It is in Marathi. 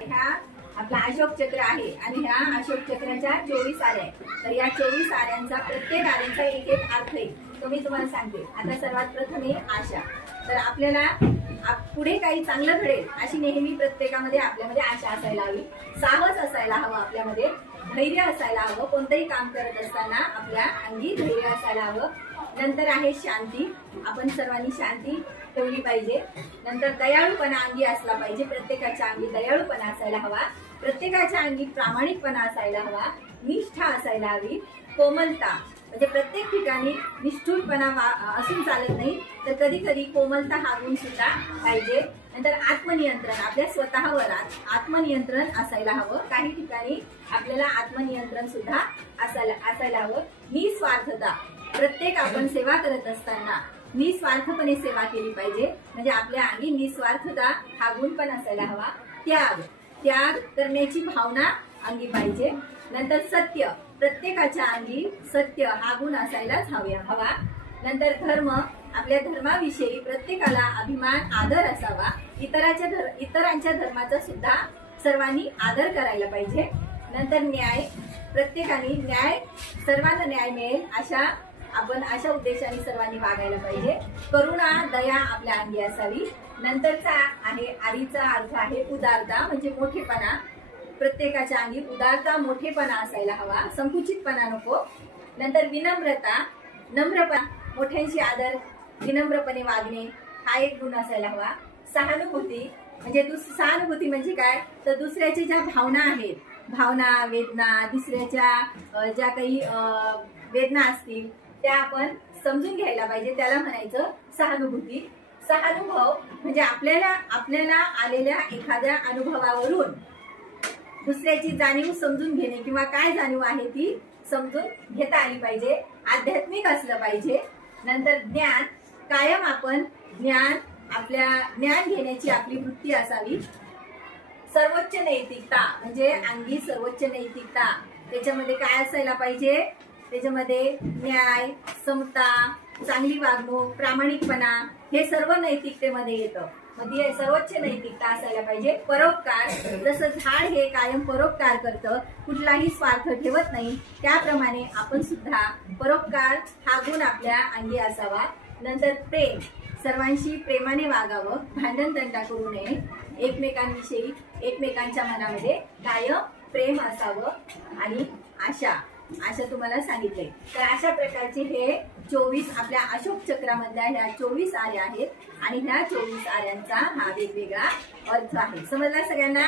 ह्या आपला अशोक चक्र आहे आणि ह्या अशोक चक्राच्या 24 आऱ्या आहेत. तर या 24 आऱ्यांचा प्रत्येक आऱ्यांचा एक एक अर्थ आहे, तो मी तुम्हाला सांगते. आता सर्वात प्रथम आहे आशा. तर आपल्याला पुढे काही चांगलं घडेल अशी नेहमी प्रत्येकामध्ये आपल्यामध्ये आशा असायला हवी, साहस असायला हवं, आपल्यामध्ये धैर्य असायला हवं. कोणतंही काम करत असताना आपल्या अंगी धैर्य असायला हवं. नंतर आहे शांती. आपण सर्वांनी शांती ठेवली पाहिजे. नंतर दयाळूपणा अंगी असला पाहिजे. प्रत्येकाच्या अंगी दयाळूपणा असायला हवा. प्रत्येकाच्या अंगी प्रामाणिकपणा असायला हवा. निष्ठा असायला हवी. कोमलता, म्हणजे प्रत्येक ठिकाणी निष्ठुरपणा असून चालत नाही, तर कधी कधी कोमलता हा गुण सुद्धा पाहिजे. नंतर आत्मनियंत्रण, आपल्या स्वतःवर आत्मनियंत्रण असायला हवं. काही ठिकाणी आपल्याला आत्मनियंत्रण सुद्धा असायला हवं. निस्वार्थता, प्रत्येक आपण सेवा करत असताना निस्वार्थपणे सेवा केली पाहिजे, म्हणजे आपल्या अंगी निस्वार्थता हा गुण पण असायला हवा. त्याग करण्याची भावना अंगी पाहिजे. नंतर सत्य, प्रत्येकाच्या अंगी सत्य हा गुण असायलाच हवा. नंतर धर्म, आपल्या धर्माविषयी प्रत्येकाला अभिमान आदर असावा. इतरांच्या धर्माचा सुद्धा सर्वांनी आदर करायला पाहिजे. नंतर न्याय, प्रत्येकाने सर्वांना न्याय मिळेल अशा उद्देशाने सर्वांनी वागायला पाहिजे. करुणा, दया आपल्या अंगी असावी. नंतरचा आहे आरीचा अर्थ आहे उदारता, म्हणजे मोठेपणा. प्रत्येकाच्या अंगी उदारता, मोठेपणा असायला हवा, संकुचितपणा नको. नंतर विनम्रता, नम्रपणा, मोठ्यांशी आदर, विनम्रपणे वागणे हा एक गुण असायला हवा. सहानुभूती, म्हणजे सहानुभूती म्हणजे काय, तर दुसऱ्याच्या ज्या भावना आहेत, भावना, वेदना, दुसऱ्याच्या ज्या काही वेदना असतील त्या आपण समजून घ्यायला पाहिजे, त्याला म्हणायचं सहानुभूती. सहानुभव म्हणजे आपल्याला आलेल्या एखाद्या अनुभवावरून दुसऱ्याची जाणीव समजून घेणे किंवा काय जाणीव आहे ती समजून घेता आली पाहिजे. आध्यात्मिक असलं पाहिजे. नंतर ज्ञान, कायम आपण ज्ञान घेण्याची आपली वृत्ती असावी. सर्वोच्च नैतिकता, म्हणजे अंगी सर्वोच्च नैतिकता, त्याच्यामध्ये काय असायला पाहिजे, त्याच्यामध्ये न्याय, समता, चांगली वागणूक, प्रामाणिकपणा हे सर्व नैतिकतेमध्ये येतं. मध्ये सर्वोच्च नैतिकता असायला पाहिजे. परोपकार, जसं झाड हे कायम परोपकार करतं, कुठलाही स्वार्थ ठेवत नाही, त्याप्रमाणे आपण सुद्धा परोपकार हा गुण आपल्या अंगी असावा. नंतर प्रेम, सर्वांशी प्रेमाने वागावं, भांडणतंटा करू नये, एकमेकांविषयी एकमेकांच्या मनामध्ये कायम प्रेम असावं. आणि आशा तुम्हाला सांगितले. तर अशा प्रकारचे हे 24 आपल्या अशोक चक्रामधल्या ह्या 24 आर्या आहेत आणि ह्या 24 आर्यांचा हा वेगवेगळा अर्थ आहे. समजला सगळ्यांना?